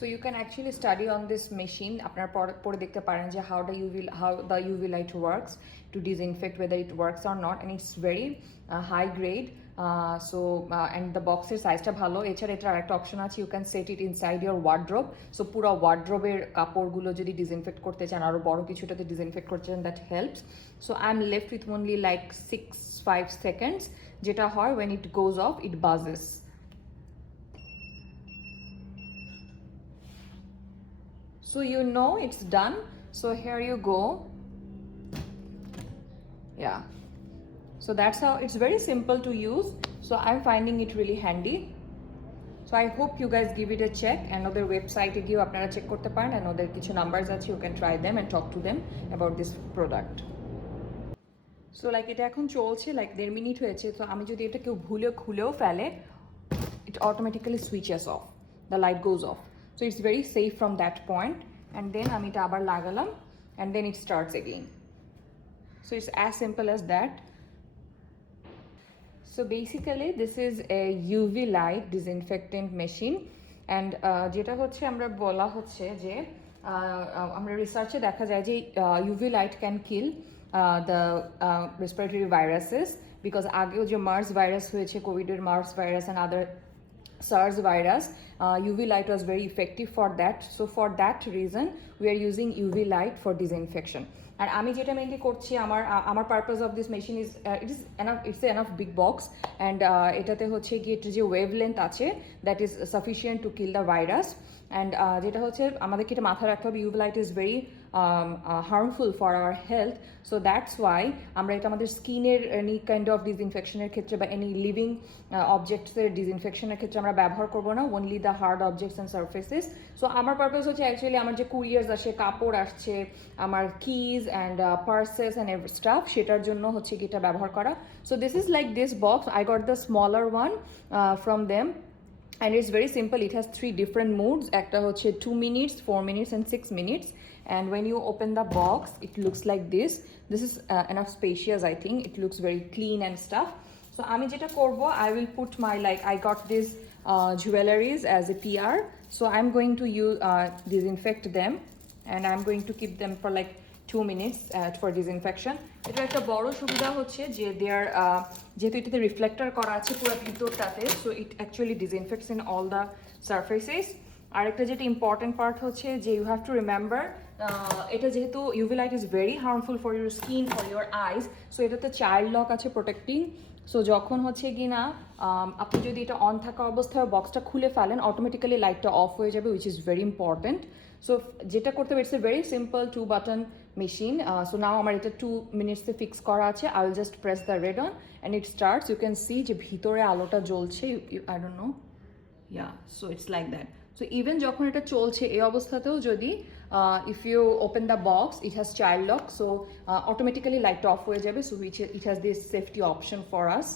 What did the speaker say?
So you can actually study on this machine. আপনারা পরে দেখতে পারেন যে how the UV light works to disinfect, whether it works or not, and it's very high grade. And the boxের সাইজটা ভালো। এছাড়া এটার আরেকটা অপশন আছে, you can set it inside your wardrobe. So পুরো ওয়ার্ড্রোবের কাপড়গুলো যদি ডিসইনফেক্ট করতে চান, আরো বড় কিছুটাতে ডিসইনফেক্ট করতে চান, that helps. So I'm left with only like 6-5 seconds. যেটা হয় when it goes off, it buzzes. So you know it's done. So here you go. Yeah. So that's how it's very simple to use. So I'm finding it really handy. So I hope you guys give it a check, and other website e giyeo apnara check korte paren, and other kichu numbers ache, you can try them and talk to them about this product. So like এটা এখন চলছে, like 1.5 মিনিট হয়েছে। তো আমি যদি এটা কেউ ভুলে খুলেও ফেলে, it automatically switches off, the light goes off. So it's very safe from that point. And then আমি এটা আবার লাগালাম, and then it starts again. So it's as simple as that. So basically this is a UV light disinfectant machine, and যেটা হচ্ছে আমরা বলা হচ্ছে যে আমরা রিসার্চে দেখা যায় যে UV light can kill the respiratory viruses, because আগেও যে মার্স ভাইরাস হয়েছে, কোভিডের MERS virus and other SARS virus, UV light was very effective for that. So for that reason we are using UV light for disinfection. And আমি যেটা মেইনলি করছি, আমার purpose of this machine is it's enough big box, and এটাতে হচ্ছে কি এর যে wavelength আছে, that is sufficient to kill the virus. And যেটা হচ্ছে আমাদেরকে এটা মাথায় রাখতে হবে, UV light is very harmful for our health. So that's why আমরা এটা আমাদের স্কিনের any kind of disinfectionের ক্ষেত্রে বা any living objects-এর disinfectionের ক্ষেত্রে আমরা ব্যবহার করব না, only the hard objects and surfaces. So আমার পারপাস হচ্ছে অ্যাকচুয়ালি আমার যে কুরিয়ার্স আসে, কাপড় আসছে, আমার keys and purses and every stuff, সেটার জন্য হচ্ছে কি এটা ব্যবহার করা. So this is like this box. I got the smaller one from them. And it's very simple. It has 3 different modes. Ekta hocche 2 minutes, 4 minutes and 6 minutes. And when you open the box, it looks like this. This is enough spacious, I think. It looks very clean and stuff. So ami jeta korbo, I will put my, like, I got these jewelries as a PR. So I'm going to disinfect them, and I'm going to keep them for like 2 minutes for disinfection. এটা একটা বড় সুবিধা হচ্ছে যে দেয়ার যেহেতু এটাতে রিফ্লেক্টর করা আছে পুরো ভিতরটাতে, so it actually disinfects in all the surfaces. আর একটা যেটা ইম্পর্টেন্ট পার্ট হচ্ছে যে ইউ হ্যাভ টু রিমেম্বার, এটা যেহেতু UV light is very harmful for your skin, for your eyes, so এটাতে চাইল্ড লক আছে প্রোটেক্টিং। সো যখন হচ্ছে কি না আপনি যদি এটা অন থাকা অবস্থায় বক্সটা খুলে ফেলেন, অটোমেটিক্যালি লাইটটা অফ হয়ে যাবে, which is very important. So যেটা করতে হবে, it's a very simple 2 button machine. So now আমার এটা 2 minutes এ ফিক্স করা আছে। I will just press the red on and it starts. You can see যে ভিতরে আলোটা জ্বলছে, I don't know, yeah, so it's like that. So even যখন এটা চলছে এই অবস্থাতেও যদি if you open the box, it has child lock, so automatically light off হয়ে যাবে, so it has this safety option for us.